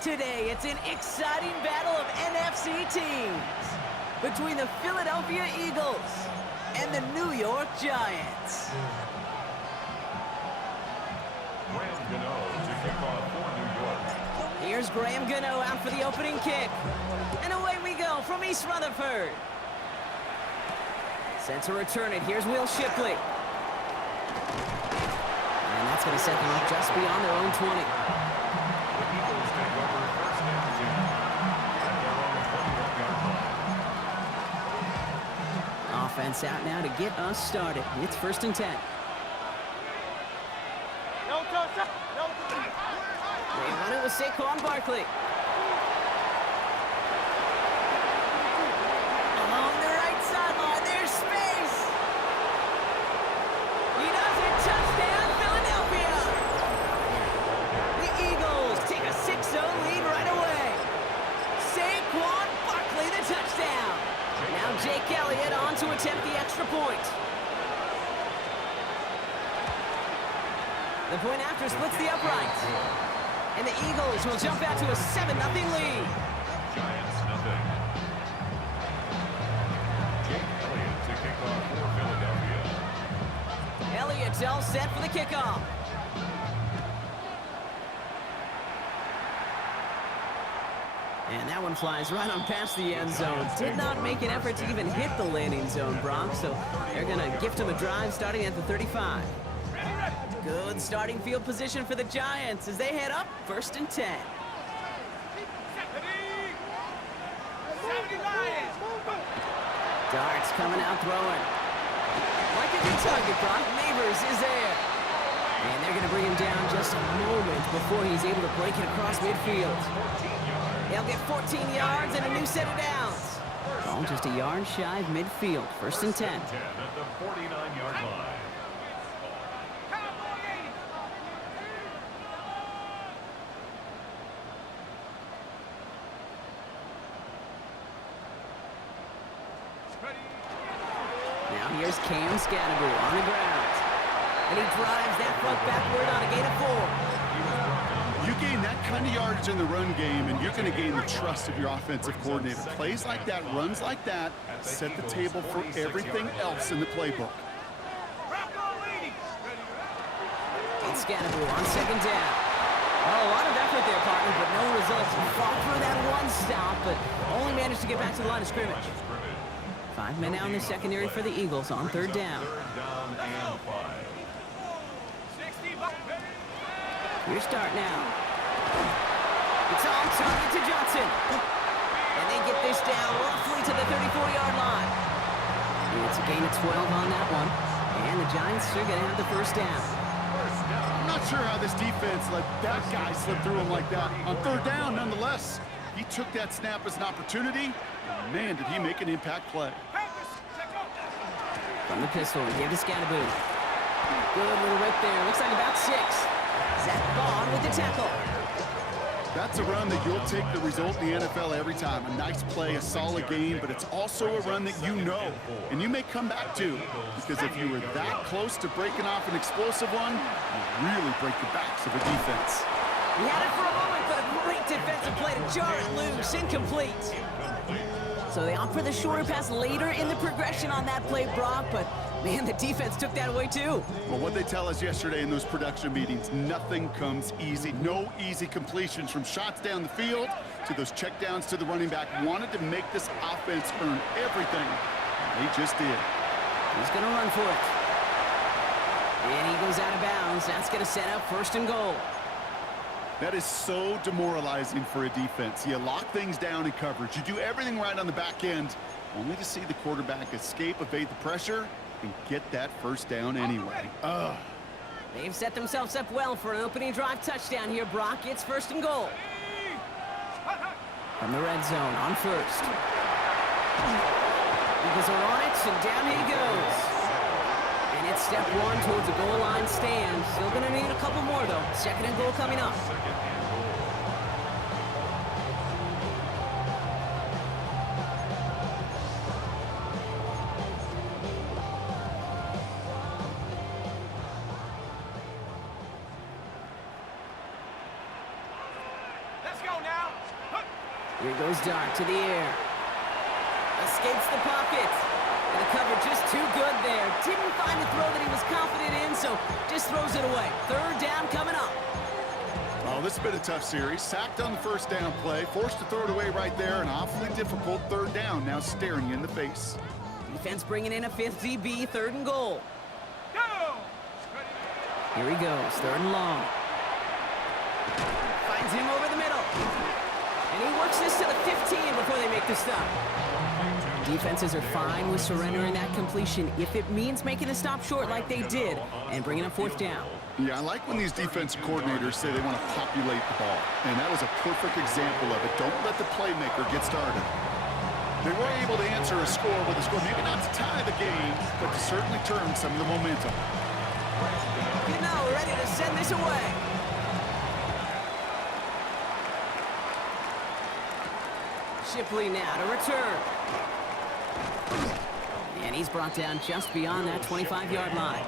Today, it's an exciting battle of NFC teams between the Philadelphia Eagles and the New York Giants. Graham Gano to kick off for New York. Here's Graham Gano out for the opening kick. And away we go from East Rutherford. Set to return it. Here's Will Shipley. And that's going to set them up just beyond their own 20. The Eagles take over first and 10 at their own 21-yard line. Offense out now to get us started. It's first and 10. They run it with Saquon Barkley. Along the right sideline, there's space. He does it. Touchdown, Philadelphia. The Eagles take a 6-0 lead right away. Saquon Barkley, the touchdown. Now Jake Elliott on to attempt the extra point. The point after splits the uprights. And the Eagles will jump out to a 7-0 lead. Giants nothing. Jake Elliott to kick off for Philadelphia. Elliott's all set for the kickoff. And that one flies right on past the end zone. Did not make an effort to even hit the landing zone, Brock. So they're going to gift him a drive starting at the 35. Good starting field position for the Giants as they head up first and 10. Darts coming out throwing. Like a good target, Brock. Neighbors is there. And they're going to bring him down just a moment before he's able to break it across midfield. They'll get 14 yards and a new set of downs. All just a yard shy of midfield. First and 10. 10 at the 49-yard line. Now here's Cam Scatterbury on the ground. And he drives that front backward on a gain of 4. You gain that kind of yardage in the run game, and you're going to gain the trust of your offensive coordinator. Plays like that, runs like that, set the table for everything else in the playbook. It's Scatterbury on second down. Oh, a lot of effort there, partner, but no results. He fought through that one stop, but only managed to get back to the line of scrimmage. 5 men out in the secondary for the Eagles on third down. Your start now. It's on target to Johnson. And they get this down roughly to the 34-yard line. It's a gain of 12 on that one. And the Giants are going to have the first down. I'm not sure how this defense let that guy slip through him like that. On third down, nonetheless, he took that snap as an opportunity. And man, did he make an impact play. From the pistol, he gave to Scatterbury. Good little rip there. Looks like about 6. Zach Bond with the tackle. That's a run that you'll take the result in the NFL every time. A nice play, a solid game, but it's also a run that you know, and you may come back to, because if you were that close to breaking off an explosive one, you really break the backs of a defense. He had it for a moment, but a great defensive play to jar it loose. Incomplete. So they opt for the shorter pass later in the progression on that play, Brock, but man, the defense took that away too. Well, what they tell us yesterday in those production meetings, nothing comes easy. No easy completions from shots down the field to those checkdowns to the running back. Wanted to make this offense earn everything. They just did. He's going to run for it. And he goes out of bounds. That's going to set up first and goal. That is so demoralizing for a defense. You lock things down in coverage. You do everything right on the back end, only to see the quarterback escape, evade the pressure, and get that first down anyway. Ugh. They've set themselves up well for an opening drive touchdown here, Brock. It's first and goal. From the red zone on first. Eagles are on it, and down he goes. And it's step 1 towards the goal line stand. Still going to need a couple more, though. Second and goal coming up. Let's go. Here goes Dart to the air. Escapes the pocket. And the cover just too good there. Didn't find a throw that he was confident in, so just throws it away. Third down coming up. Oh, this has been a tough series. Sacked on the first down play, forced to throw it away right there. An awfully difficult third down now staring you in the face. Defense bringing in a fifth DB, third and goal. Here he goes, third and long. Finds him over the middle. And he works this to the 15 before they make the stop. Defenses are fine with surrendering that completion if it means making a stop short like they did and bringing up fourth down. Yeah, I like when these defense coordinators say they want to populate the ball. And that was a perfect example of it. Don't let the playmaker get started. They were able to answer a score with a score, maybe not to tie the game, but to certainly turn some of the momentum. You know, ready to send this away. Shipley now to return. And he's brought down just beyond that 25-yard line.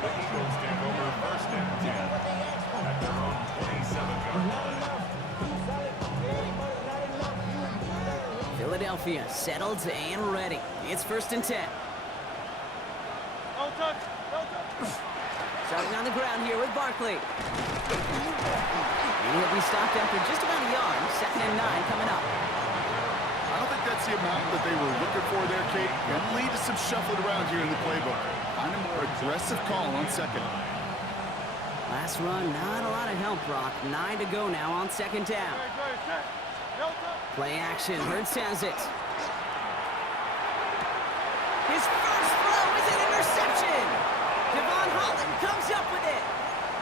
The Eagles take over first and 10 at their own 27-yard line. Philadelphia settled and ready. It's first and 10. Starting on the ground here with Barkley. And he'll be stopped after just about a yard. Second and 9 coming up. I don't think that's the amount that they were looking for there, Kate. Gonna lead to some shuffling around here in the playbook. Find a more aggressive call on second. Last run, not a lot of help, Brock. 9 to go now on second down. Play action. Hurts has it. His first throw is an interception. Devon Holland comes up with it.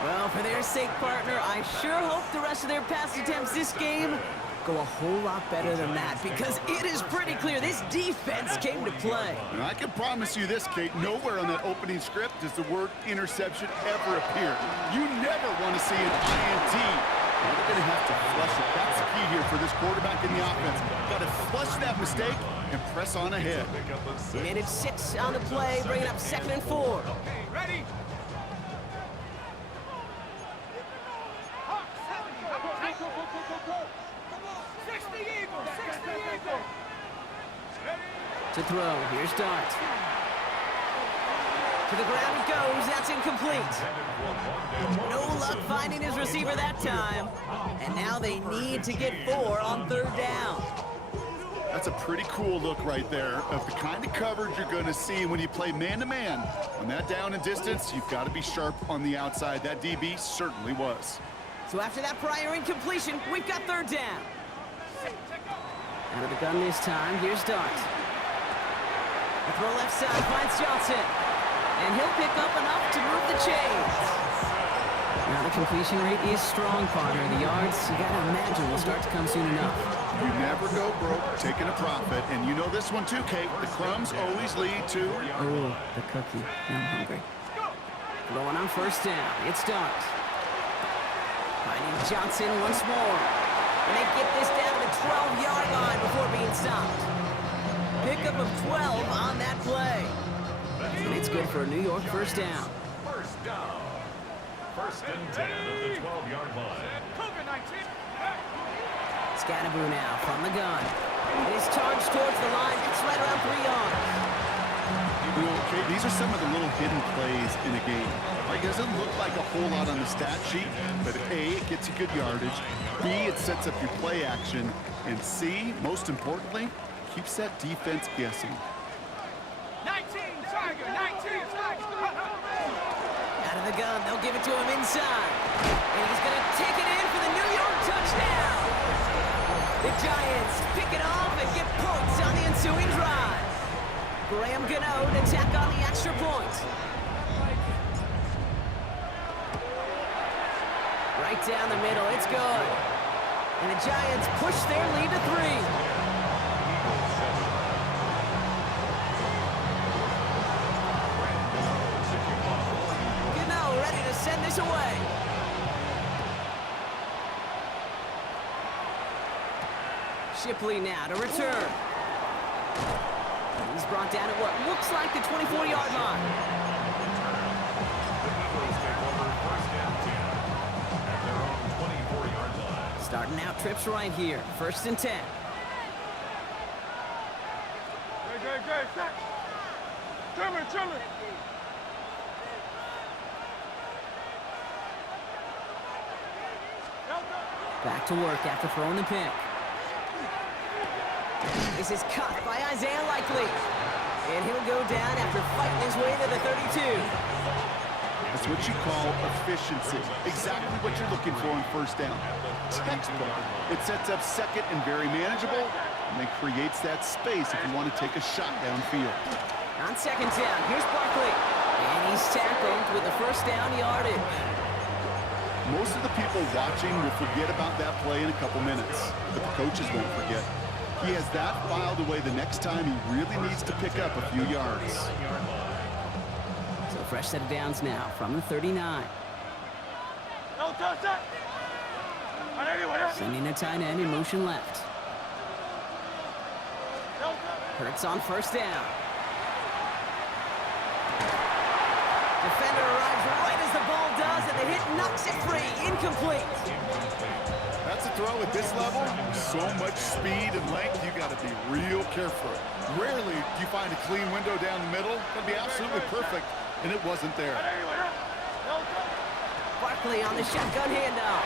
Well, for their sake, partner, I sure hope the rest of their pass attempts this game go a whole lot better than that, because it is pretty clear this defense came to play. And I can promise you this, Kate, nowhere on that opening script does the word interception ever appear. You never want to see an INT. They're going to have to flush it. That's the key here for this quarterback in the offense. Got to flush that mistake and press on ahead. Minute 6 on the play, bringing up second and 4. Ready? To throw, here's Dart. To the ground it goes, that's incomplete. No luck finding his receiver that time. And now they need to get 4 on third down. That's a pretty cool look right there of the kind of coverage you're going to see when you play man-to-man. On that down and distance, you've got to be sharp on the outside. That DB certainly was. So after that prior incompletion, we've got third down. Out of the gun this time, here's Dart. The throw left side finds Johnson. And he'll pick up enough to move the chains. Now the completion rate is strong, partner. The yards, you gotta imagine, will start to come soon enough. You never go broke taking a profit. And you know this one too, Kate. The crumbs always lead to... Oh, the cookie. I'm hungry. Throwing on first down. It's Dart. Finding Johnson once more. And they get this down to the 12-yard line before being stopped. Pickup of 12 on that play. And it's good for a New York first down. First down. First and 10 at the 12-yard line. Scatterboo now from the gun. It is charged towards the line. It's right around 3 yards. You know, Kate, these are some of the little hidden plays in a game. Like, it doesn't look like a whole lot on the stat sheet, but A, it gets you good yardage. B, it sets up your play action. And C, most importantly, keeps that defense guessing. 19, Tiger, 19, Tiger. Out of the gun, they'll give it to him inside. And he's going to take it in for the New York touchdown. The Giants pick it off and get points on the ensuing drive. Graham Gano to tack on the extra point. Right down the middle, it's good. And the Giants push their lead to 3. Send this away. Shipley now to return. He's brought down at what looks like the 24-yard line. Starting out trips right here. 1st and 10. Great. Chillin'. Back to work after throwing the pick. This is caught by Isaiah Likely. And he'll go down after fighting his way to the 32. That's what you call efficiency. Exactly what you're looking for on 1st down. Textbook. It sets up 2nd and very manageable, and then creates that space if you want to take a shot downfield. On 2nd down, here's Barkley. And he's tackled with the 1st down yardage. Most of the people watching will forget about that play in a couple minutes, but the coaches won't forget. He has that filed away the next time he really needs to pick up a few yards. So fresh set of downs now from the 39. Sending a tight end in motion left. Hurts on 1st down. Defender arrives right as the ball does, and the hit knocks it free. Incomplete. That's a throw at this level. So much speed and length, you got to be real careful. Rarely do you find a clean window down the middle. That'd be absolutely perfect, and it wasn't there. Barkley on the shotgun handoff.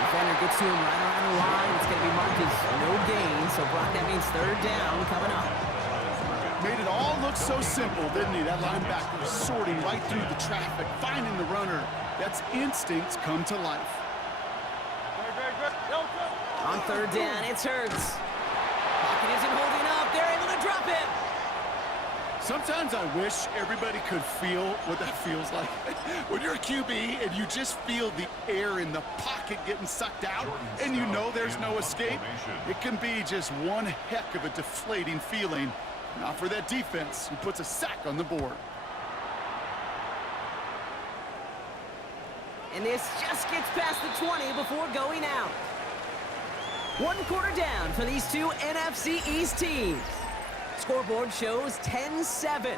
Defender gets to him right around the line. It's going to be marked as no gain, so Brock, that means 3rd down coming up. Made it all look so simple, didn't he? That linebacker sorting right through the traffic, finding the runner. That's instincts come to life. On 3rd down, it's Hurts. Pocket isn't holding up. They're able to drop him. Sometimes I wish everybody could feel what that feels like. When you're a QB and you just feel the air in the pocket getting sucked out and you know there's no escape, it can be just one heck of a deflating feeling. Not for that defense, who puts a sack on the board. And this just gets past the 20 before going out. 1 quarter down for these two NFC East teams. Scoreboard shows 10-7.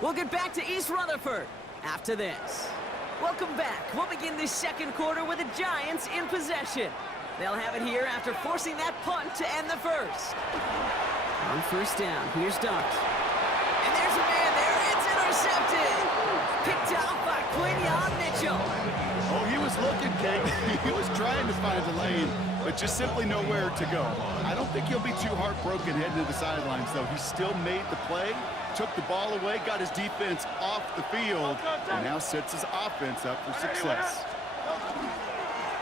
We'll get back to East Rutherford after this. Welcome back. We'll begin this 2nd quarter with the Giants in possession. They'll have it here after forcing that punt to end the 1st. On 1st down, here's Dart. And there's a man there. It's intercepted. Picked off by Quinion Mitchell. Oh, he was looking, Kate. He was trying to find the lane, but just simply nowhere to go. I don't think he'll be too heartbroken heading to the sidelines, though. He still made the play, took the ball away, got his defense off the field, and now sets his offense up for success.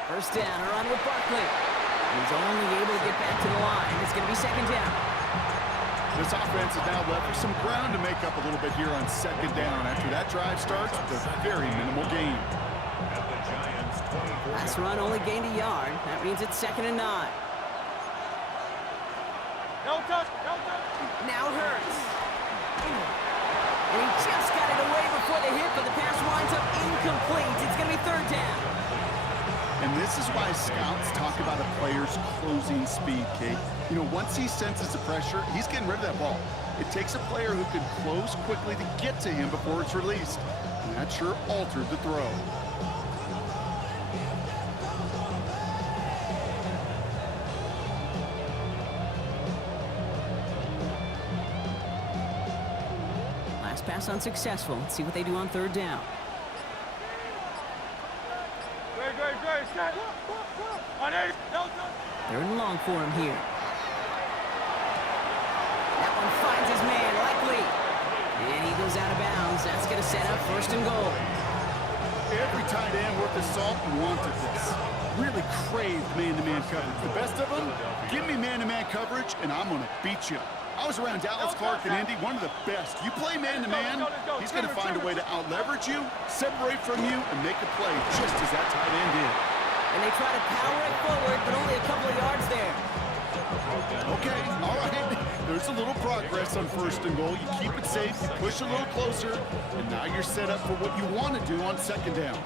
1st down, a run with Barkley. He's only able to get back to the line. It's going to be 2nd down. This offense is now left with some ground to make up a little bit here on 2nd down. After that drive starts with a very minimal gain. Last run only gained a yard. That means it's 2nd and 9. Now Hurts. And he just got it away before the hit, but the pass winds up incomplete. It's going to be 3rd down. And this is why scouts talk about a player's closing speed, Kate. You know, once he senses the pressure, he's getting rid of that ball. It takes a player who can close quickly to get to him before it's released. And that sure altered the throw. Last pass unsuccessful. Let's see what they do on 3rd down. They're in long for him here. That one finds his man, Likely. And he goes out of bounds. That's going to set up 1st and goal. Every tight end worth his salt wanted this. Really craved man-to-man coverage. The best of them, give me man-to-man coverage, and I'm going to beat you. I was around Dallas, Clark, and Indy, one of the best. You play man-to-man, he's going to find a way to out-leverage you, separate from you, and make a play just as that tight end did. And they try to power it forward, but only a couple of yards there. Okay, all right. There's a little progress on 1st and goal. You keep it safe, you push a little closer, and now you're set up for what you want to do on 2nd down.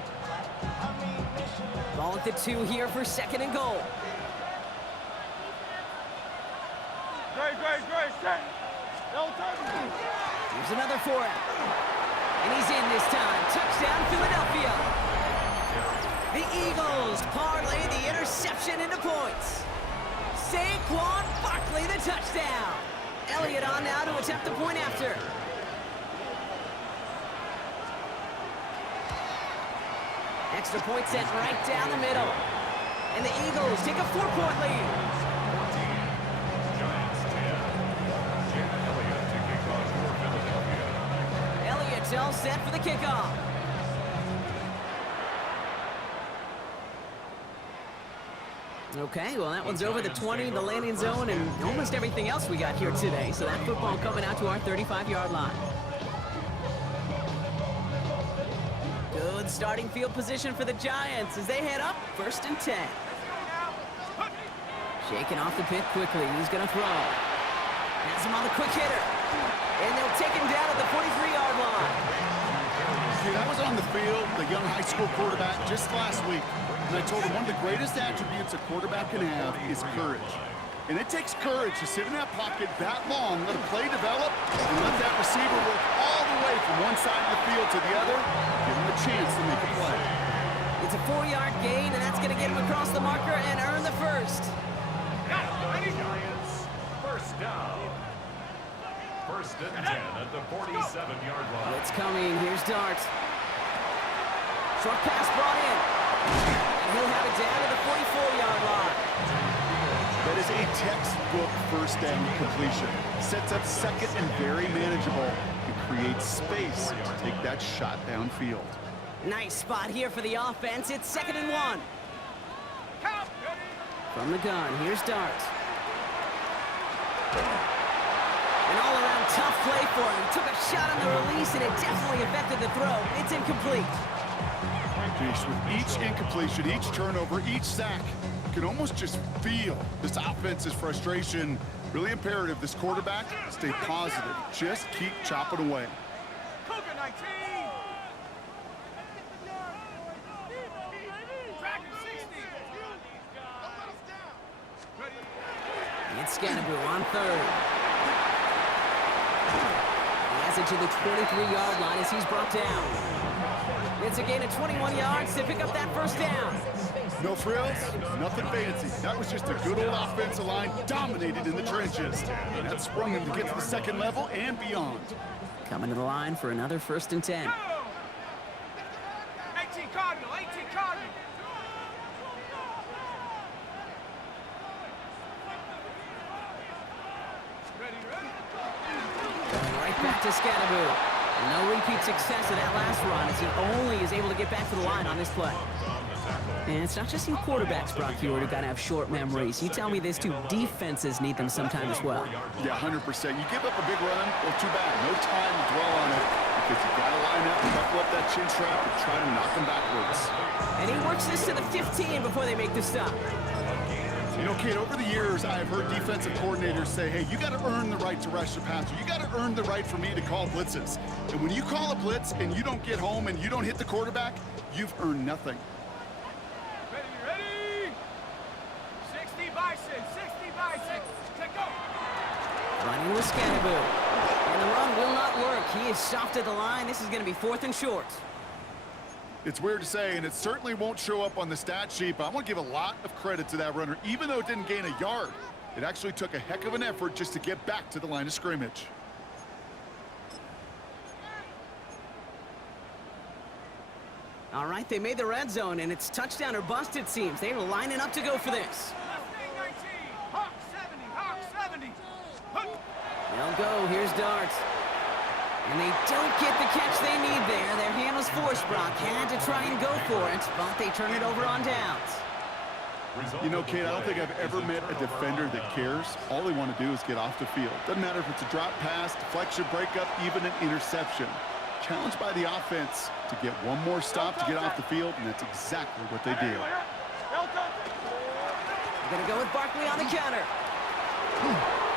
Ball at the 2 here for 2nd and goal. Here's another for him. And he's in this time. Touchdown, Philadelphia. The Eagles parlay the interception into points. Saquon Barkley, the touchdown. Elliott on now to attempt the point after. Extra point sent right down the middle. And the Eagles take a 4-point lead. 14. Giants 10. Jared Elliott to kick off for Philadelphia. Elliott's all set for the kickoff. Okay, well, that one's over the 20, the landing zone, and almost everything else we got here today. So that football coming out to our 35-yard line. Good starting field position for the Giants as they head up 1st and 10. Shaking off the pit quickly. He's going to throw. Has him on the quick hitter. And they'll take him down at the 43-yard line. See, that was on the field, the young high school quarterback, just last week. And I told him one of the greatest attributes a quarterback can have is courage. And it takes courage to sit in that pocket that long, let a play develop, and let that receiver work all the way from one side of the field to the other, give him a chance to make a play. It's a 4-yard gain, and that's going to get him across the marker and earn the first. Giants, first down. 1st and 10 at the 47-yard line. It's coming. Here's Dart. Short pass brought in. And he'll have it down to the 44-yard line. That is a textbook first down completion. Sets up second and very manageable. It creates space to take that shot downfield. Nice spot here for the offense. It's 2nd and 1. From the gun, here's Dart. An all-around tough play for him. He took a shot on the release, and it definitely affected the throw. It's incomplete. Jeez, with each incompletion, each turnover, each sack, you can almost just feel this offense's frustration. Really imperative, this quarterback, stay positive. Just keep chopping away. It's Scannaboo on 3rd. He has it to the 23-yard line as he's brought down. It's a gain of 21 yards to pick up that first down. No frills, nothing fancy. That was just a good old offensive line dominated in the trenches. And that sprung him to get to the second level and beyond. Coming to the line for another 1st and 10. 18 Cardinal, 18 Cardinal. Going right back to Scannaboo. No repeat success of that last run as he only is able to get back to the line on this play. And it's not just you quarterbacks, Brock Hewitt, who got to have short memories. You tell me this too, defenses need them sometime as well. Yeah, 100%. You give up a big run, well, too bad. No time to dwell on it because you got to line up, buckle up that chin strap, and try to knock them backwards. And he works this to the 15 before they make the stop. You know, Kate, over the years, I have heard defensive coordinators say, hey, you got to earn the right to rush the passer. You got to earn the right for me to call blitzes. And when you call a blitz and you don't get home and you don't hit the quarterback, you've earned nothing. Ready? 60 Bison, 60 Bison. Take go. Running with Scannaboo. And the run will not work. He is soft at the line. This is going to be 4th and short. It's weird to say, and it certainly won't show up on the stat sheet, but I want to give a lot of credit to that runner. Even though it didn't gain a yard, it actually took a heck of an effort just to get back to the line of scrimmage. All right, they made the red zone, and it's touchdown or bust, it seems. They are lining up to go for this. Mustang 19. Hawk 70. Hawk 70. They'll go. Here's Dart. And they don't get the catch they need there. Their hand was forced, Brock. Had to try and go for it, but they turn it over on downs. You know, Kate, I don't think I've ever met a defender that cares. All they want to do is get off the field. Doesn't matter if it's a drop pass, deflection, breakup, even an interception. Challenged by the offense to get one more stop to get off the field, and that's exactly what they did. They're going to go with Barkley on the counter.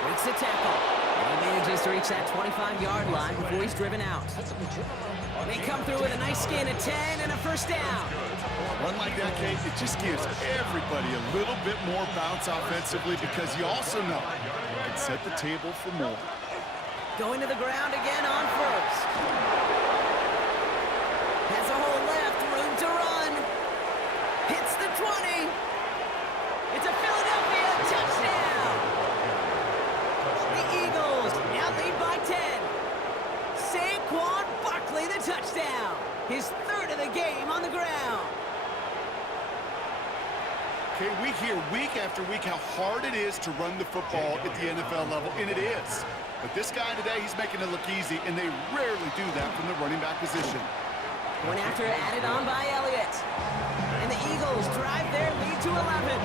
Breaks the tackle. And he manages to reach that 25-yard line before he's driven out. They come through with a nice gain of 10 and a first down. One like that, Kate, it just gives everybody a little bit more bounce offensively because you also know you can set the table for more. Going to the ground again on first. Has a hole left, room to run. Hits the 20. It's a Philadelphia touchdown. Okay, we hear week after week how hard it is to run the football at the NFL level, and it is. But this guy today, he's making it look easy, and they rarely do that from the running back position. One after added on by Elliott. And the Eagles drive their lead to 11.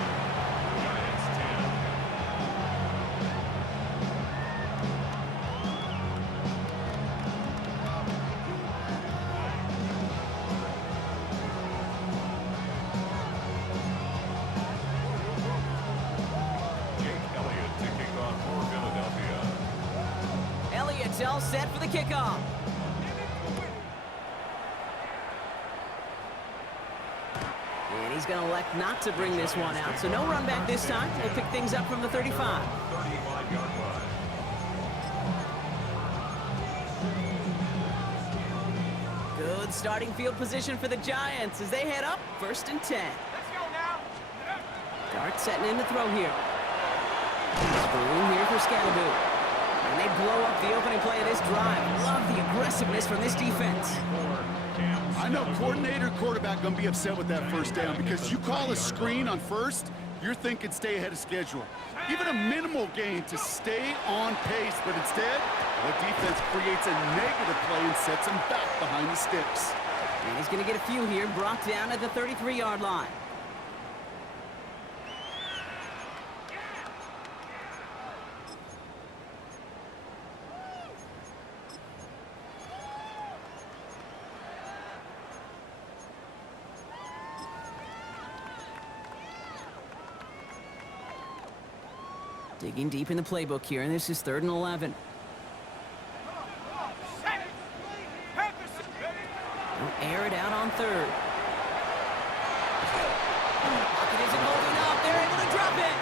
Elliott's all set for the kickoff. And he's going to elect not to bring this one out, so no run back this time. We'll pick things up from the 35. 35-yard line. Good starting field position for the Giants as they head up 1st and 10. Let's go now. Dart setting in to throw here. Room here for Scatterboo. And they blow up the opening play of this drive. Love the aggressiveness from this defense. I know coordinator, quarterback going to be upset with that first down because you call a screen on first, you're thinking stay ahead of schedule. Even a minimal gain to stay on pace, but instead, the defense creates a negative play and sets him back behind the sticks. And he's going to get a few here, brought down at the 33-yard line. Digging deep in the playbook here, and this is 3rd and 11. They'll air it out on 3rd. Pocket isn't holding up. They're able to drop it.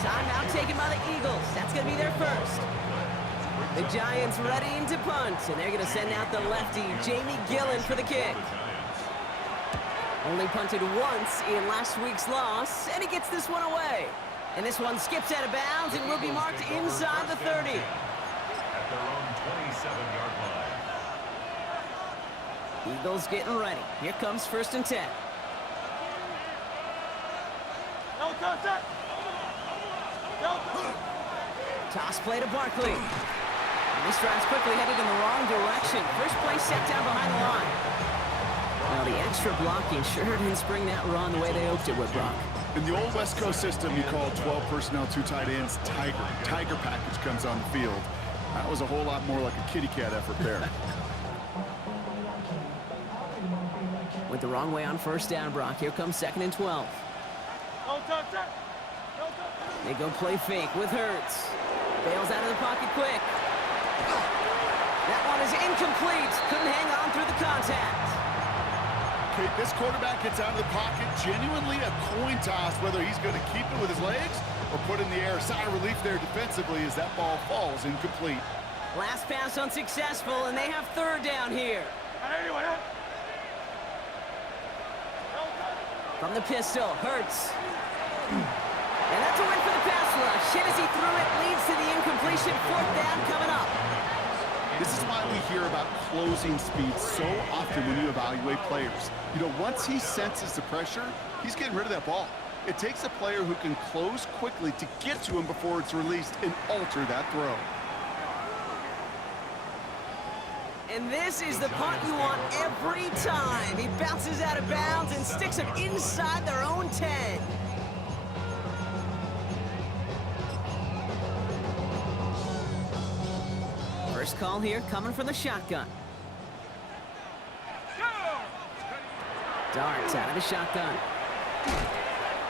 Timeout taken by the Eagles. That's going to be their first. The Giants ready to punt, and they're going to send out the lefty, Jamie Gillen, for the kick. Only punted once in last week's loss, and he gets this one away. And this one skips out of bounds and will be marked inside the 30. At their own 27-yard line. Eagles getting ready. Here comes 1st and 10. Toss play to Barkley. And this drive's quickly headed in the wrong direction. First play set down behind the line. Now the extra blocking sure didn't spring that run the way they hoped it would, Brock. In the old West Coast system, you call 12 personnel, 2 tight ends, Tiger. Tiger package comes on the field. That was a whole lot more like a kitty cat effort there. Went the wrong way on 1st down, Brock. Here comes 2nd and 12. They go play fake with Hurts. Bails out of the pocket quick. That one is incomplete. Couldn't hang on through the contact. Okay, this quarterback gets out of the pocket, genuinely a coin toss, whether he's going to keep it with his legs or put it in the air. Sigh of relief there defensively as that ball falls incomplete. Last pass unsuccessful, and they have 3rd down here. From the pistol, Hurts. And that's a win for the pass rush. Hit as he threw it, leads to the incompletion. 4th down coming up. This is why we hear about closing speed so often when you evaluate players. You know, once he senses the pressure, he's getting rid of that ball. It takes a player who can close quickly to get to him before it's released and alter that throw. And this is the punt you want every time. He bounces out of bounds and sticks him inside their own 10. First call here coming from the shotgun. Darts out of the shotgun.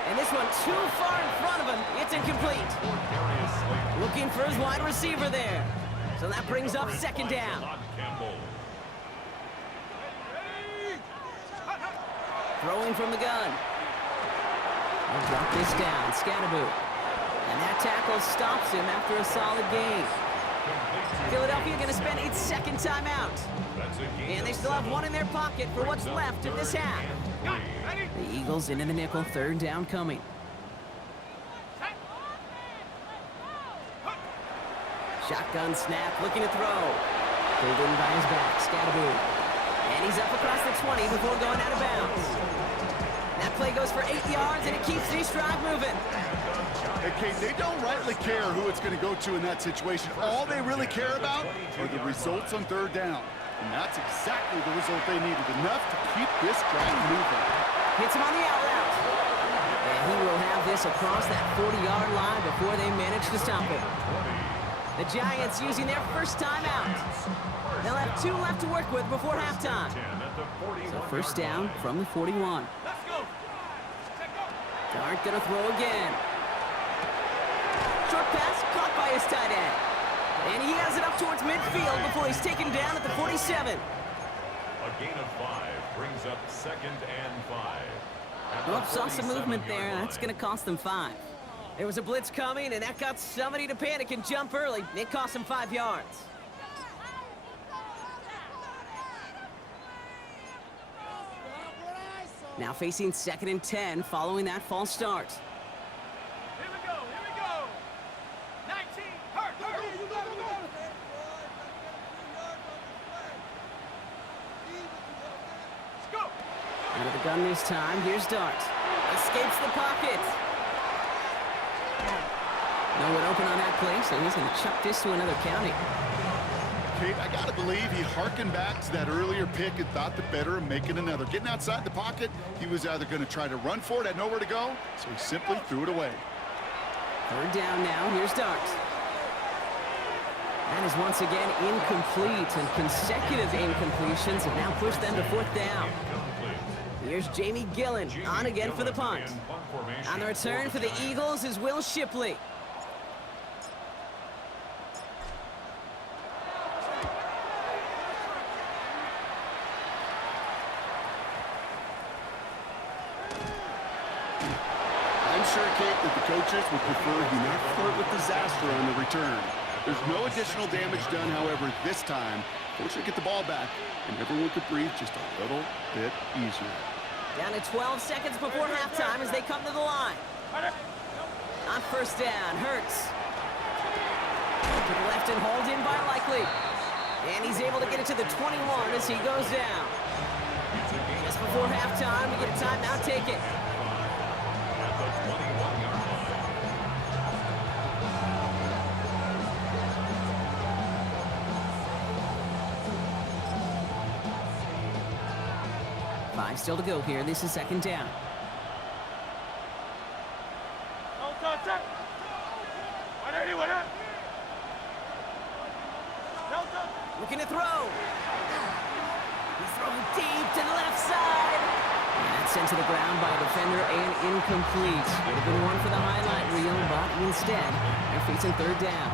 And this one too far in front of him. It's incomplete. Looking for his wide receiver there. So that brings up 2nd down. Throwing from the gun. I'll drop this down. Scatterboo. And that tackle stops him after a solid gain. Philadelphia going to spend its 2nd timeout. And they still have one in their pocket for what's left of this half. The Eagles into the nickel, 3rd down coming. Shotgun snap, looking to throw. Pulled in by his back, Scatterboo. And he's up across the 20 before going out of bounds. That play goes for 8 yards, and it keeps this drive moving. Hey, Kate, they don't rightly care who it's going to go to in that situation. All they really care about are the results on third down. And that's exactly the result they needed, enough to keep this drive moving. Hits him on the out route. And he will have this across that 40-yard line before they manage to stop him. The Giants using their first timeout. They'll have 2 left to work with before halftime. So first down from the 41. Let's go. Dart gonna throw again. Short pass caught by his tight end. And he has it up towards midfield before he's taken down at the 47. A gain of 5 brings up 2nd and 5. Well, saw some movement there. That's going to cost them 5. There was a blitz coming, and that got somebody to panic and jump early. It cost them 5 yards. Now facing 2nd and 10 following that false start. Here we go. Here we go. 19. Hurt. Let's go. Out of the gun this time. Here's Dart. Escapes the pocket. No one open on that play, so he's going to chuck this to another county. Kate, I got to believe he harkened back to that earlier pick and thought the better of making another. Getting outside the pocket, he was either going to try to run for it, had nowhere to go, so he simply threw it away. Third down now. Here's Dart. That is once again incomplete, and consecutive incompletions have now pushed them to 4th down. Here's Jamie Gillen on again for the punt. On the return for the Eagles is Will Shipley. I'm sure, Kate, that the coaches would prefer he not flirt with disaster on the return. There's no additional damage done, however, this time. Fortunately, get the ball back, and everyone could breathe just a little bit easier. Down to 12 seconds before halftime as they come to the line. On first down, Hurts. To the left and hauled in by Likely. And he's able to get it to the 21 as he goes down. Just before halftime, we get a timeout, take it. Still to go here. This is 2nd down. Looking to throw. He's throwing deep to the left side. And that's sent to the ground by a defender and incomplete. Would have been one for the highlight reel, but instead, they're facing 3rd down.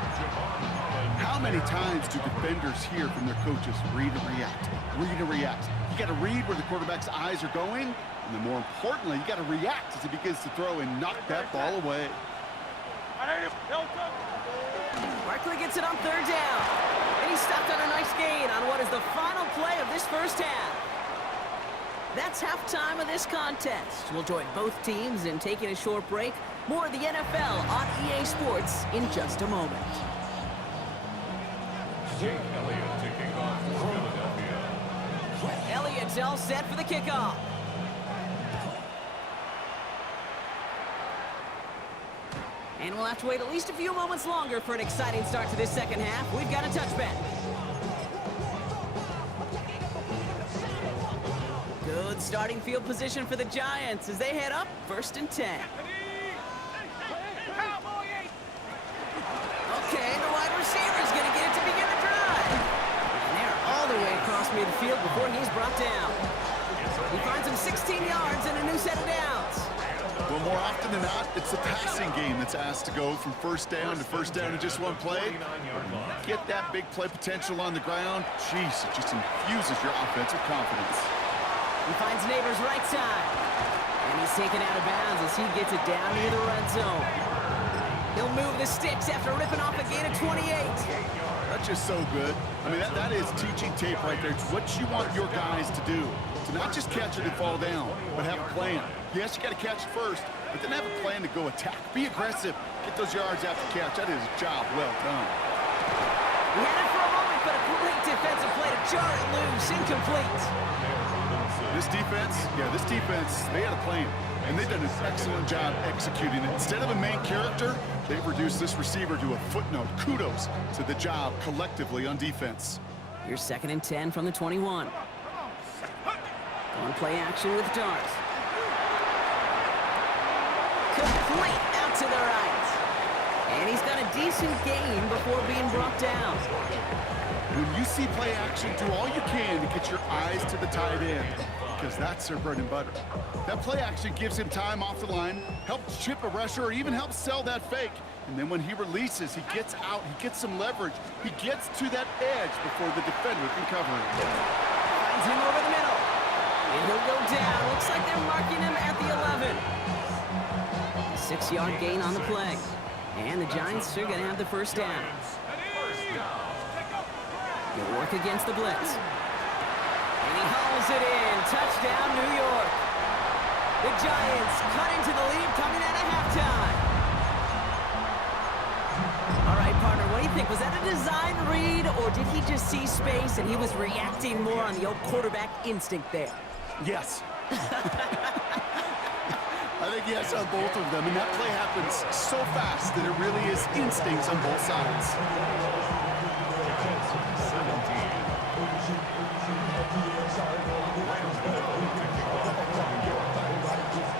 How many times do defenders hear from their coaches, read and react, read and react? You got to read where the quarterback's eyes are going, and then more importantly, you got to react as he begins to throw and knock that ball away. Barkley gets it on 3rd down, and he stopped on a nice gain on what is the final play of this first half. That's halftime of this contest. We'll join both teams in taking a short break. More of the NFL on EA Sports in just a moment. Jake Elliott taking off for Philadelphia. Elliott's all set for the kickoff. And we'll have to wait at least a few moments longer for an exciting start to this second half. We've got a touchback. Good starting field position for the Giants as they head up 1st and 10. Okay, the wide receiver's going to get it to begin the drive. And they're all the way across midfield before he's brought down. He finds him 16 yards and a new set of downs. Well, more often than not, it's the passing game that's asked to go from first down in just one play. Get that big play potential on the ground. Jeez, it just infuses your offensive confidence. He finds Neighbors right side. And he's taken out of bounds as he gets it down near the red zone. He'll move the sticks after ripping off a gain of 28. That's just so good. I mean, that is teaching tape right there. It's what you want your guys to do. To not just catch it and fall down, but have a plan. Yes, you got to catch it first, but then have a plan to go attack. Be aggressive. Get those yards after catch. That is a job well done. He had it for a moment, but a great defensive play to jar it loose. Incomplete. This defense, they had a plan, and they've done an excellent job executing it. Instead of a main character, they've reduced this receiver to a footnote. Kudos to the job collectively on defense. Here's 2nd and 10 from the 21. On play action with Dart. Complete out to the right. And he's got a decent gain before being brought down. When you see play action, do all you can to get your eyes to the tight end, because that's their bread and butter. That play action gives him time off the line, helps chip a rusher, or even helps sell that fake. And then when he releases, he gets out, he gets some leverage. He gets to that edge before the defender can cover him. Finds him over the middle. And he'll go down. Looks like they're marking him at the 11. 6-yard gain on the play. And the Giants are going to have the first down. He'll work against the blitz. And he hauls it in. Touchdown, New York. The Giants cut into the lead coming out of halftime. All right, partner, what do you think? Was that a design read, or did he just see space and he was reacting more on the old quarterback instinct there? Yes. I think yes on both of them, and that play happens so fast that it really is instincts on both sides.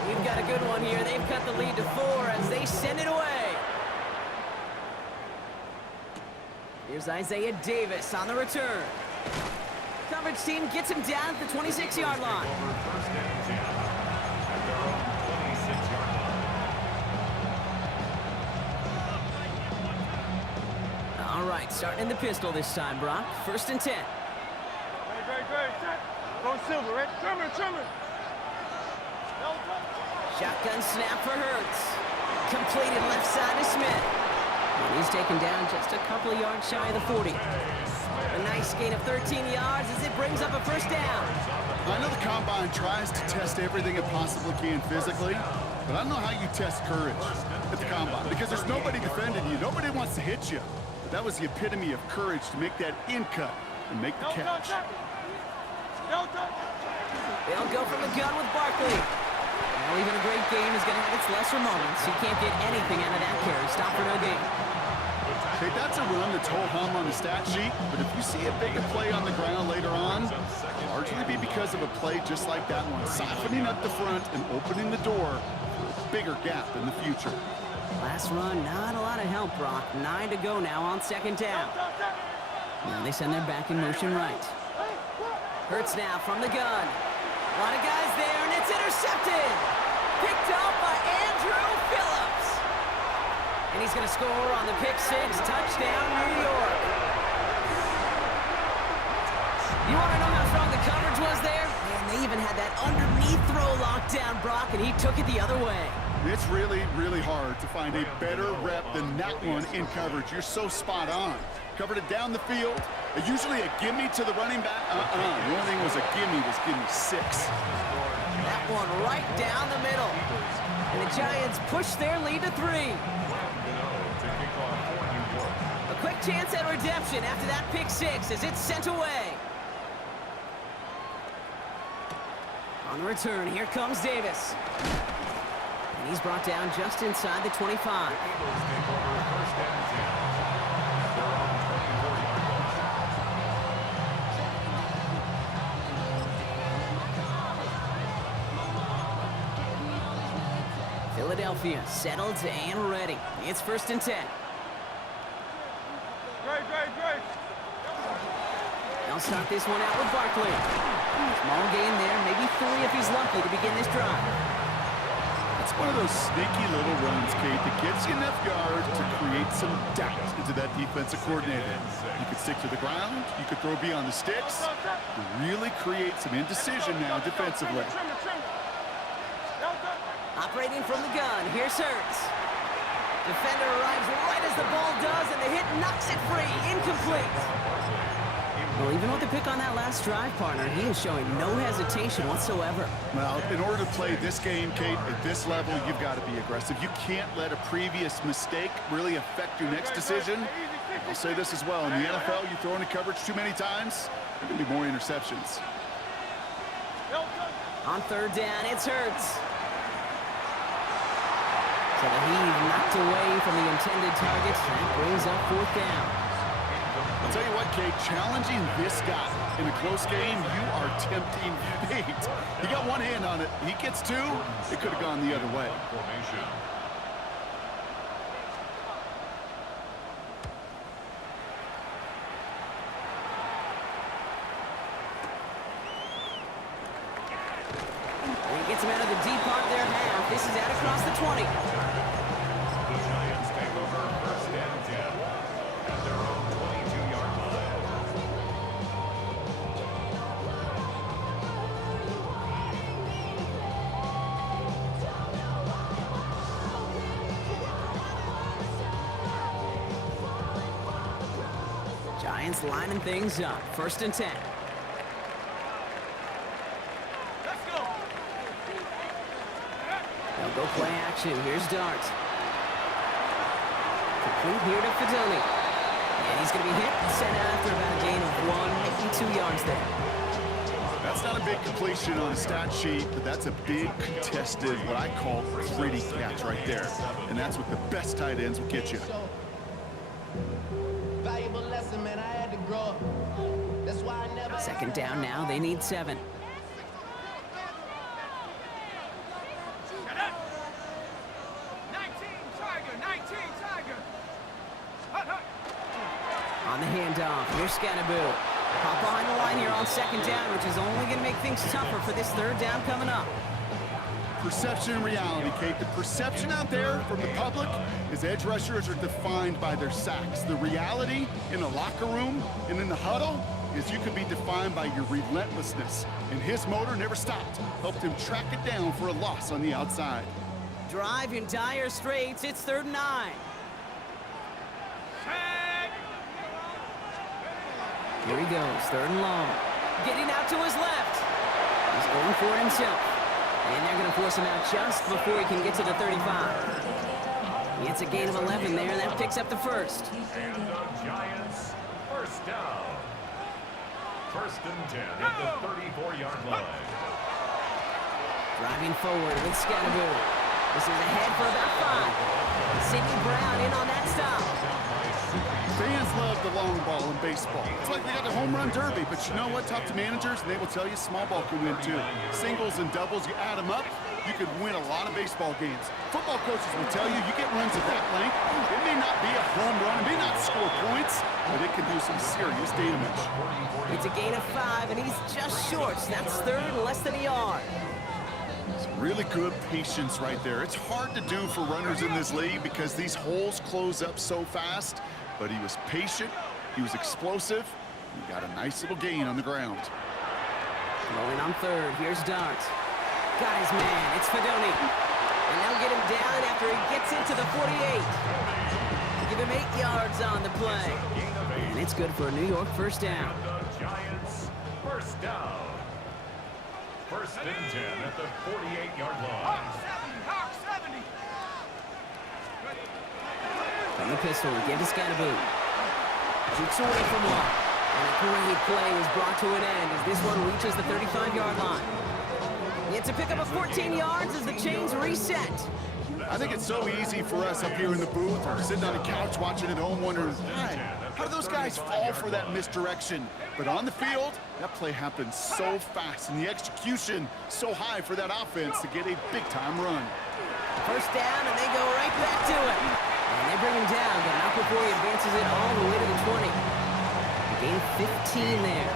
We've got a good one here. They've cut the lead to 4 as they send it away. Here's Isaiah Davis on the return. Coverage team gets him down at the 26-yard line. All right, starting in the pistol this time, Brock. 1st and 10. Great. Go Silver, right? Trimmer. Shotgun snap for Hurts. Completed left side to Smith. And he's taken down just a couple of yards shy of the 40. A nice gain of 13 yards as it brings up a first down. I know the Combine tries to test everything it possibly can physically, but I don't know how you test courage at the Combine, because there's nobody defending you. Nobody wants to hit you. But that was the epitome of courage to make that in cut and make the catch. They'll go from the gun with Barkley. Well, even a great game is going to have its lesser moments. You can't get anything out of that carry. Stop for no gain. Okay, that's a run that's ho-hum on the stat sheet, but if you see a bigger play on the ground later on, it'll largely be because of a play just like that one, softening up the front and opening the door for a bigger gap in the future. Last run, not a lot of help, Brock. 9 to go now on 2nd down. Now they send their back in motion right. Hurts now from the gun. A lot of guys there, and it's intercepted. Picked up by Andrew Phillips. And he's going to score on the pick 6. Touchdown, New York. You want to know how strong the coverage was there? Man, they even had that underneath throw locked down, Brock, and he took it the other way. It's really, really hard to find a better rep than that one in coverage. You're so spot on. Covered it down the field. Usually a gimme to the running back. The only thing was a gimme 6. That one right down the middle. And the Giants push their lead to 3. A quick chance at redemption after that pick 6 as it's sent away. On the return, here comes Davis. And he's brought down just inside the 25. Philadelphia settled and ready. It's 1st and 10. Great. They'll start this one out with Barkley. Small gain there, maybe 3 if he's lucky to begin this drive. It's one of those sneaky little runs, Kate, that gives you enough yards to create some doubt into that defensive coordinator. You could stick to the ground, you could throw beyond the sticks, to really create some indecision now defensively. Operating from the gun, here's Hurts. Defender arrives right as the ball does, and the hit knocks it free. Incomplete. Well, even with the pick on that last drive, partner, he is showing no hesitation whatsoever. Well, in order to play this game, Kate, at this level, you've got to be aggressive. You can't let a previous mistake really affect your next decision. I'll say this as well. In the NFL, you throw into coverage too many times, there can be more interceptions. On third down, it's Hurts. So the heave knocked away from the intended target. That brings up fourth down. I'll tell you what, Kate, challenging this guy in a close game, you are tempting fate. He got one hand on it. He gets two. It could have gone the other way. And he gets him out of the deep part of their half. This is out across the 20. The Giants take over first and 10 at their own 22-yard line. Giants lining things up. First and 10. Let's go. They'll go play action. Here's Dart. Complete here to Fidoni. And he's going to be hit and sent out after about a gain of 1, maybe 2 yards there. That's not a big completion on a stat sheet, but that's a big contested, what I call gritty catch right there. And that's what the best tight ends will get you. Valuable lesson, man. I had to grow up. That's why I never. Second down now. They need 7. Shut up. 19 Tiger, 19 Tiger. Hut, hut. On the handoff. Here's Scatterboo. Pop behind the line here on second down, which is only going to make things tougher for this third down coming up. Perception and reality, Kate. The perception out there from the public is edge rushers are defined by their sacks. The reality in the locker room and in the huddle is you can be defined by your relentlessness. And his motor never stopped. Helped him track it down for a loss on the outside. Drive in dire straits. It's 3rd and 9. Tag. Here he goes. 3rd and long. Getting out to his left. He's going for it himself. And they're going to force him out just before he can get to the 35. It's a gain of 11 there. That picks up the first. And the Giants first down. First and 10 at the 34-yard line. Driving forward with Scatterboo. This is ahead for about 5. Sidney Brown in on that stop. Fans love the long ball in baseball. It's like they got the home run derby, but you know what? Talk to managers, and they will tell you small ball can win too. Singles and doubles, you add them up, you could win a lot of baseball games. Football coaches will tell you, you get runs at that length, it may not be a home run, it may not score points, but it can do some serious damage. It's a gain of 5, and he's just short. That's 3rd and less than a yard. Really good patience right there. It's hard to do for runners in this league because these holes close up so fast, but he was patient, he was explosive, he got a nice little gain on the ground. Rolling on 3rd. Here's Dart. Got his man. It's Fidoni. And they'll get him down after he gets into the 48. Give him 8 yards on the play. And it's good for a New York first down. And the Giants first down. First and 10 at the 48-yard line. Hawk 70, Hawk 70. From the pistol, give to Scatterboo. Shoots away from one. And a great play is brought to an end as this one reaches the 35-yard line. It's a pickup of 14 yards as the chains reset. I think it's so easy for us up here in the booth or sitting on the couch watching at home wondering, how do those guys fall for that misdirection? But on the field, that play happens so fast and the execution so high for that offense to get a big-time run. First down, and they go right back to it. And they bring him down, but not before he advances it all the way to the 20. A gain of 15 there.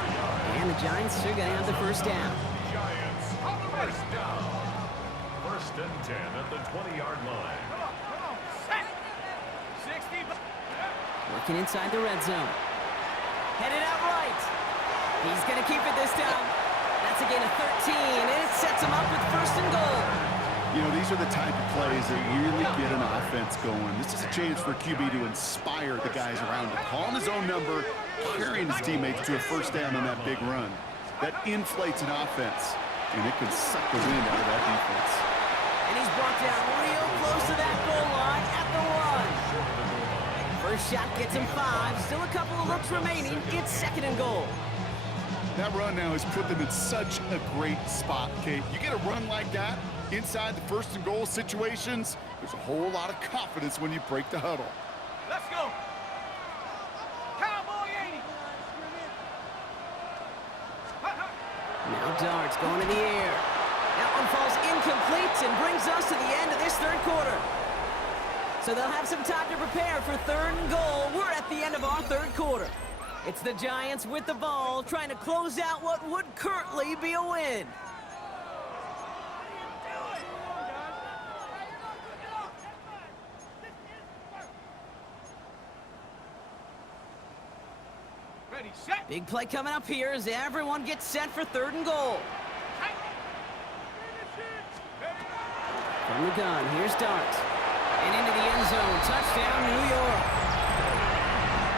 And the Giants are going to have the first down. Giants first down. First and 10 at the 20-yard line. Come on, set. 60. Working inside the red zone. Headed out right. He's going to keep it this time. That's a gain of 13, and it sets him up with 1st and goal. You know, these are the type of plays that really get an offense going. This is a chance for QB to inspire the guys around him. Calling his own number, carrying his teammates to a first down on that big run. That inflates an offense, and it can suck the wind out of that defense. And he's brought down real close to that goal line at the 1. First shot gets him 5. Still a couple of looks remaining. It's 2nd and goal. That run now has put them in such a great spot, Kate. You get a run like that inside the first and goal situations, there's a whole lot of confidence when you break the huddle. Let's go. Cowboy 80. Now darts going in the air. That one falls incomplete and brings us to the end of this third quarter. So they'll have some time to prepare for third and goal. We're at the end of our third quarter. It's the Giants with the ball, trying to close out what would currently be a win. Ready, set. Big play coming up here as everyone gets set for third and goal. From the gun, here's Dart. And into the end zone, touchdown New York.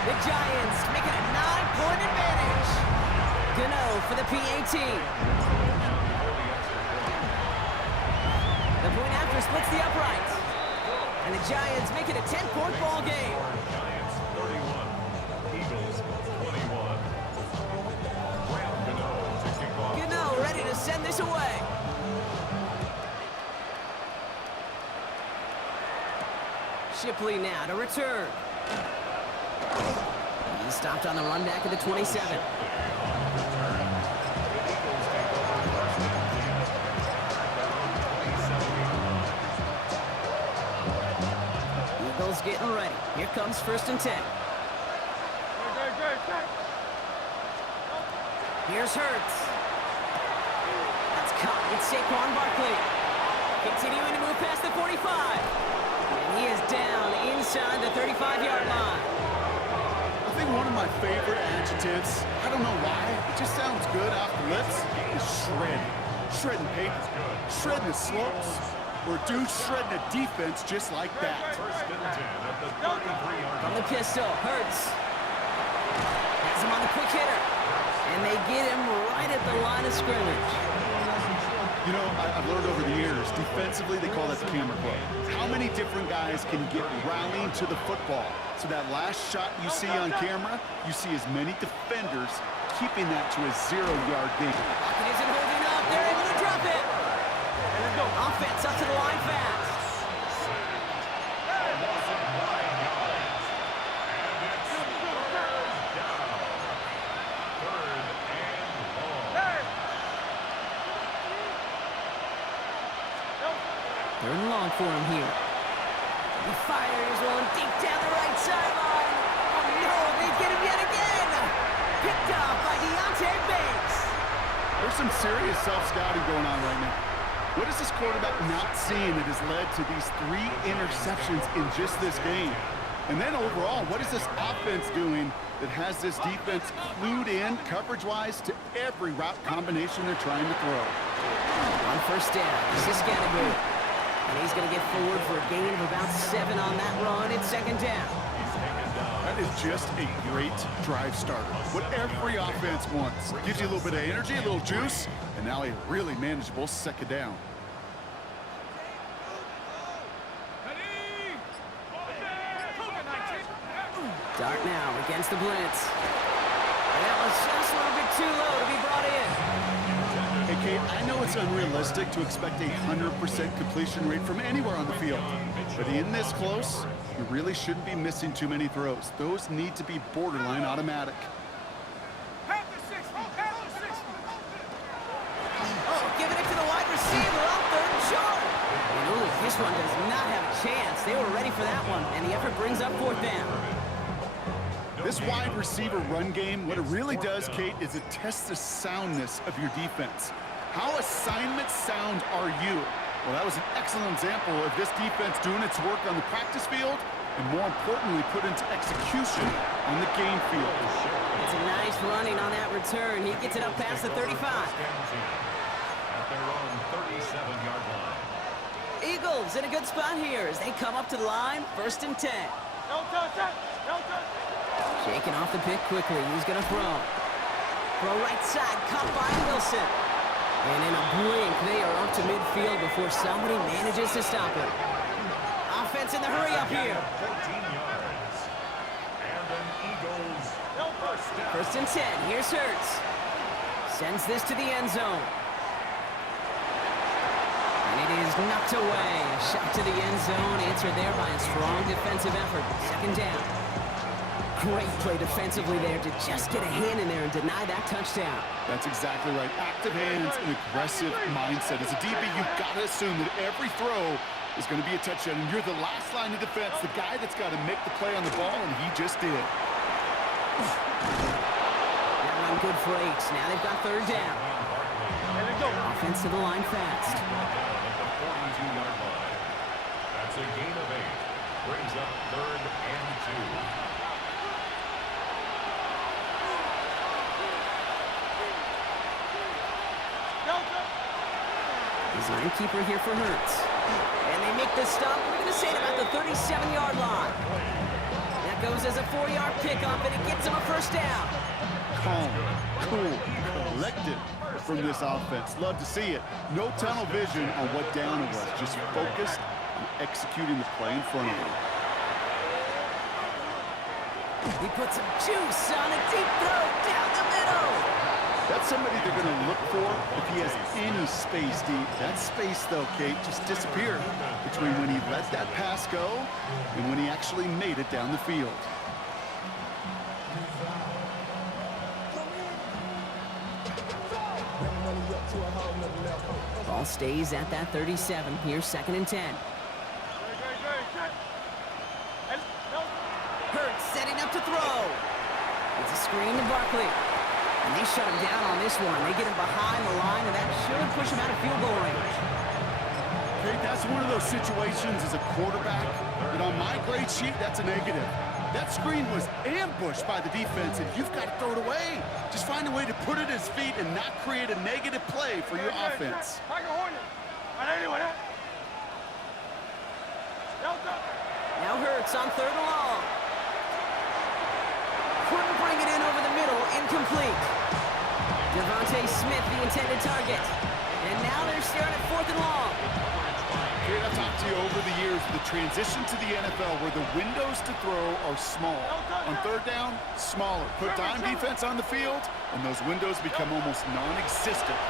The Giants making a 9-point advantage. Gano for the PAT. The point after splits the uprights. And the Giants make it a 10-point ball game. Giants 31, Eagles 21. Graham Gano to kick off. Gano ready to send this away. Shipley now to return. He stopped on the run back at the 27. Eagles getting ready. Here comes first and 10. Here's Hurts. That's caught. It's Saquon Barkley. Continuing to move past the 45. And he is down inside the 35-yard line. I think one of my favorite adjectives, I don't know why, it just sounds good off the lips, is shredding. Shredding paper, shredding the slopes, or dude shredding a defense just like that. First and 10 at the 33-yard From the pistol, Hurts. Has him on the quick hitter. And they get him right at the line of scrimmage. You know, I've learned over the years, defensively, they call that the camera club. How many different guys can get rallying to the football? So that last shot you see on camera, you see as many defenders keeping that to a 0-yard gain. It isn't holding up. They're able to drop it. Offense up to the line fast. Third and long for him here. He fires one deep down the right sideline. Oh no, they get him yet again. Picked off by Deontay Banks. There's some serious self-scouting going on right now. What is this quarterback not seeing that has led to these 3 interceptions in just this game? And then overall, what is this offense doing that has this defense clued in coverage-wise to every route combination they're trying to throw? On first down, this is Scattergood. And he's going to get forward for a gain of about 7 on that run. It's second down. That is just a great drive starter. What every offense wants. Gives you a little bit of energy, a little juice, and now a really manageable second down. Dart now against the blitz. And that was just a little bit too low to be brought in. Hey, Kate, I know it's unrealistic to expect a 100% completion rate from anywhere on the field. But in this close, you really shouldn't be missing too many throws. Those need to be borderline automatic. Oh, giving it to the wide receiver on third and short. And ooh, this one does not have a chance. They were ready for that one, and the effort brings up fourth down. This wide receiver run game, what it really does, Kate, is it tests the soundness of your defense. How assignment sound are you? Well, that was an excellent example of this defense doing its work on the practice field and, more importantly, put into execution on the game field. It's a nice running on that return. He gets it up past the 35. At their own 37-yard line. Eagles in a good spot here as they come up to the line, first and 10. No touch, no touch. Shaking off the pick quickly. He's going to throw. Throw right side, caught by Wilson. And in a blink, they are up to midfield before somebody manages to stop it. Offense in the hurry up here. 14 yards. And an Eagles first down. First and 10. Here's Hurts. Sends this to the end zone. And it is knocked away. A shot to the end zone, answered there by a strong defensive effort. Second down. Great play defensively there to just get a hand in there and deny that touchdown. That's exactly right. Active hands and aggressive mindset. As a DB, you've got to assume that every throw is going to be a touchdown, and you're the last line of defense, the guy that's got to make the play on the ball, and he just did. That run good for 8. Now they've got third down. Offense to the line fast. At the 42-yard line. That's a gain of 8. Brings up 3rd and 2. Design keeper here for Hurts. And they make the stop. We're going to say it about the 37-yard line. That goes as a 4-yard pickup, and it gets them a first down. Calm, cool, collected from this offense. Love to see it. No tunnel vision on what down it was. Just focused on executing the play in front of him. He puts some juice on a deep throw down the middle. That's somebody they're going to look for if he has any space deep. That space, though, Kate, just disappeared between when he let that pass go and when he actually made it down the field. Ball stays at that 37. Here's 2nd and 10. Hurts setting up to throw. It's a screen to Barkley. And they shut him down on this one. They get him behind the line, and that should push him out of field goal range. Kate, that's one of those situations as a quarterback that on my grade sheet, that's a negative. That screen was ambushed by the defense, and you've got to throw it away. Just find a way to put it at his feet and not create a negative play for your offense. Now Hurts on 3rd and long. Couldn't bring it in over the middle. Incomplete. Devontae Smith, the intended target. And now they're staring at 4th and long. Kate, I've talked to you over the years, the transition to the NFL where the windows to throw are small. On 3rd down, smaller. Put dime defense on the field, and those windows become almost non-existent.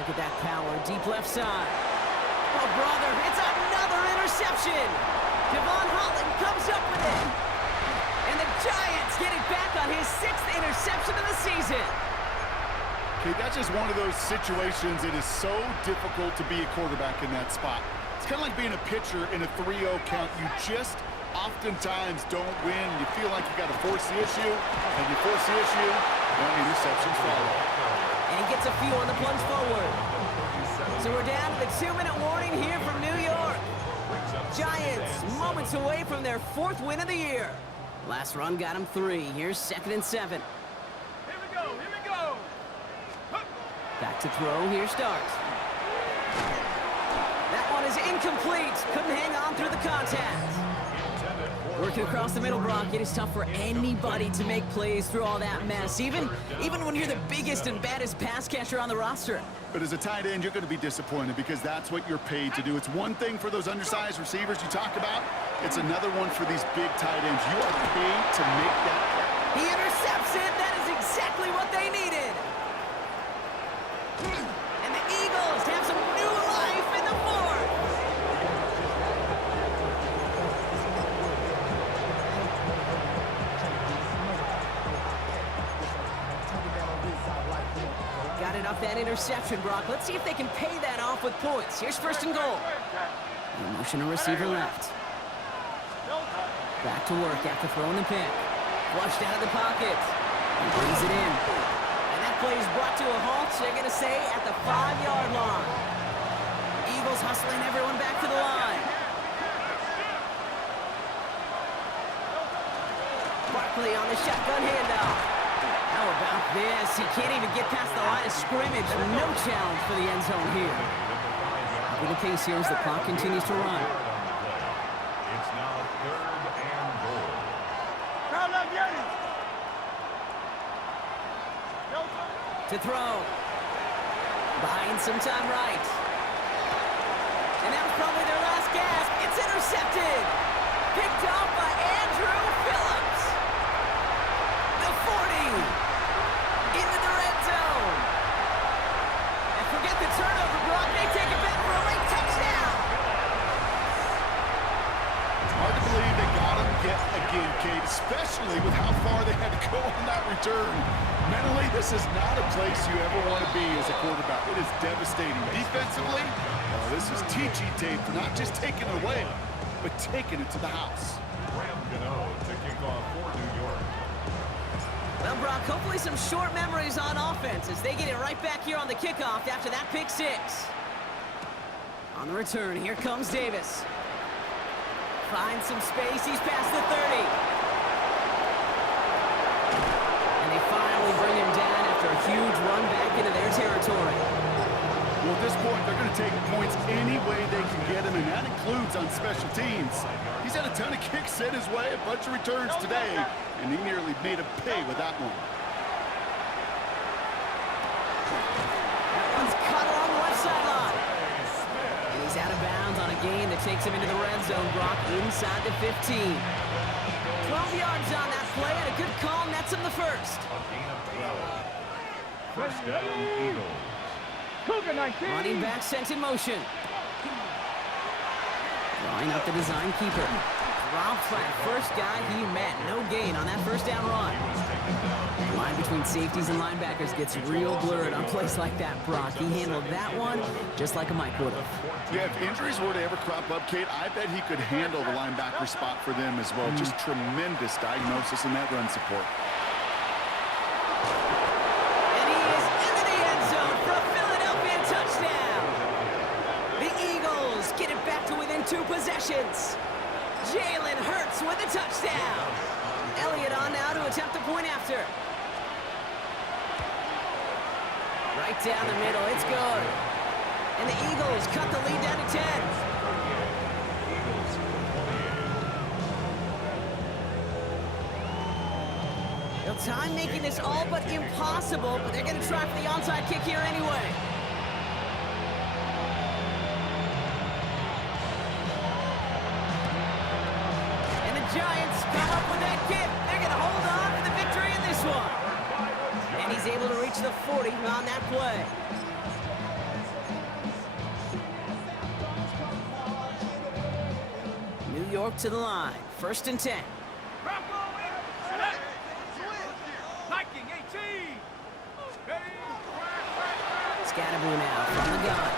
Look at that power, deep left side. Oh, brother, it's another interception. Devon Holland comes up with it. And the Giants get it back on his 6th interception of the season. Okay, that's just one of those situations. It is so difficult to be a quarterback in that spot. It's kind of like being a pitcher in a 3-0 count. You just oftentimes don't win. You feel like you got to force the issue, and you force the issue, well, interceptions follow. And he gets a few on the plunge forward. So we're down to the 2-minute warning here from New York. Giants moments away from their 4th win of the year. Last run got him 3. Here's 2nd and 7. Here we go, here we go. Back to throw, here starts. That one is incomplete. Couldn't hang on through the contact. Working across the middle, Brock. It is tough for anybody to make plays through all that mess, even when you're the biggest and baddest pass catcher on the roster. But as a tight end, you're going to be disappointed because that's what you're paid to do. It's one thing for those undersized receivers you talk about. It's another one for these big tight ends. You are paid to make that play. He intercepts it. That is exactly what they needed. And the Eagles have some new life in the 4th. Got it off that interception, Brock. Let's see if they can pay that off with points. Here's 1st and goal. Motion a receiver left. Back to work after throwing the pick. Flushed out of the pocket. He brings it in. And that play is brought to a halt, they're going to say, at the 5-yard line. Eagles hustling everyone back to the line. Barkley on the shotgun handoff. How about this? He can't even get past the line of scrimmage. No challenge for the end zone here. The case here as the clock continues to run. It's now 3rd and goal. To throw. Buying some time right. And that was probably their last gasp. It's intercepted. Picked off by Andrew Phillips. The 40. yet again, Kate, especially with how far they had to go on that return. Mentally, this is not a place you ever want to be as a quarterback. It is devastating. Defensively, this is teaching tape for not just taking it away, but taking it to the house. To kick off for New York. Well, Brock, hopefully some short memories on offense as they get it right back here on the kickoff after that pick six. On the return, here comes Davis. Finds some space, he's past the 30. And they finally bring him down after a huge run back into their territory. Well, at this point, they're going to take points any way they can get him, and that includes on special teams. He's had a ton of kicks sent his way, a bunch of returns today, and he nearly made a pay with that one. That one's cut along the left sideline. And he's out of bounds on a gain that takes him into the red zone, Brock, inside the 15. 12 yards on that play, and a good call nets him the first. A gain of 12. First down, Eagles. Running back sent in motion. Drawing up the design keeper. Drops by the first guy he met. No gain on that first down run. The line between safeties and linebackers gets real blurred on plays like that, Brock. He handled that one just like a Mike would have. Yeah, if injuries were to ever crop up, Kate, I bet he could handle the linebacker spot for them as well. Just tremendous diagnosis in that run support. Two possessions. Jalen Hurts with a touchdown. Elliott on now to attempt the point after. Right down the middle, it's good. And the Eagles cut the lead down to 10. Well, time making this all but impossible, but they're going to try for the onside kick here anyway. Giants come up with that kick. They're going to hold on for the victory in this one. And he's able to reach the 40 on that play. New York to the line. 1st and 10. Scatterboo now from the gun.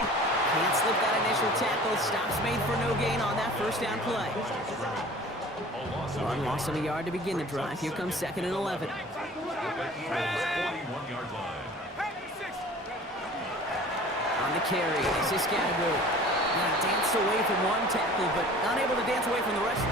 Can't slip that initial tackle. Stops made for no gain on that first down play. One loss of a yard to begin the drive. Here comes 2nd and 11. On the carry, this is Scatterboo. Danced away from one tackle, but not able to dance away from the rest of the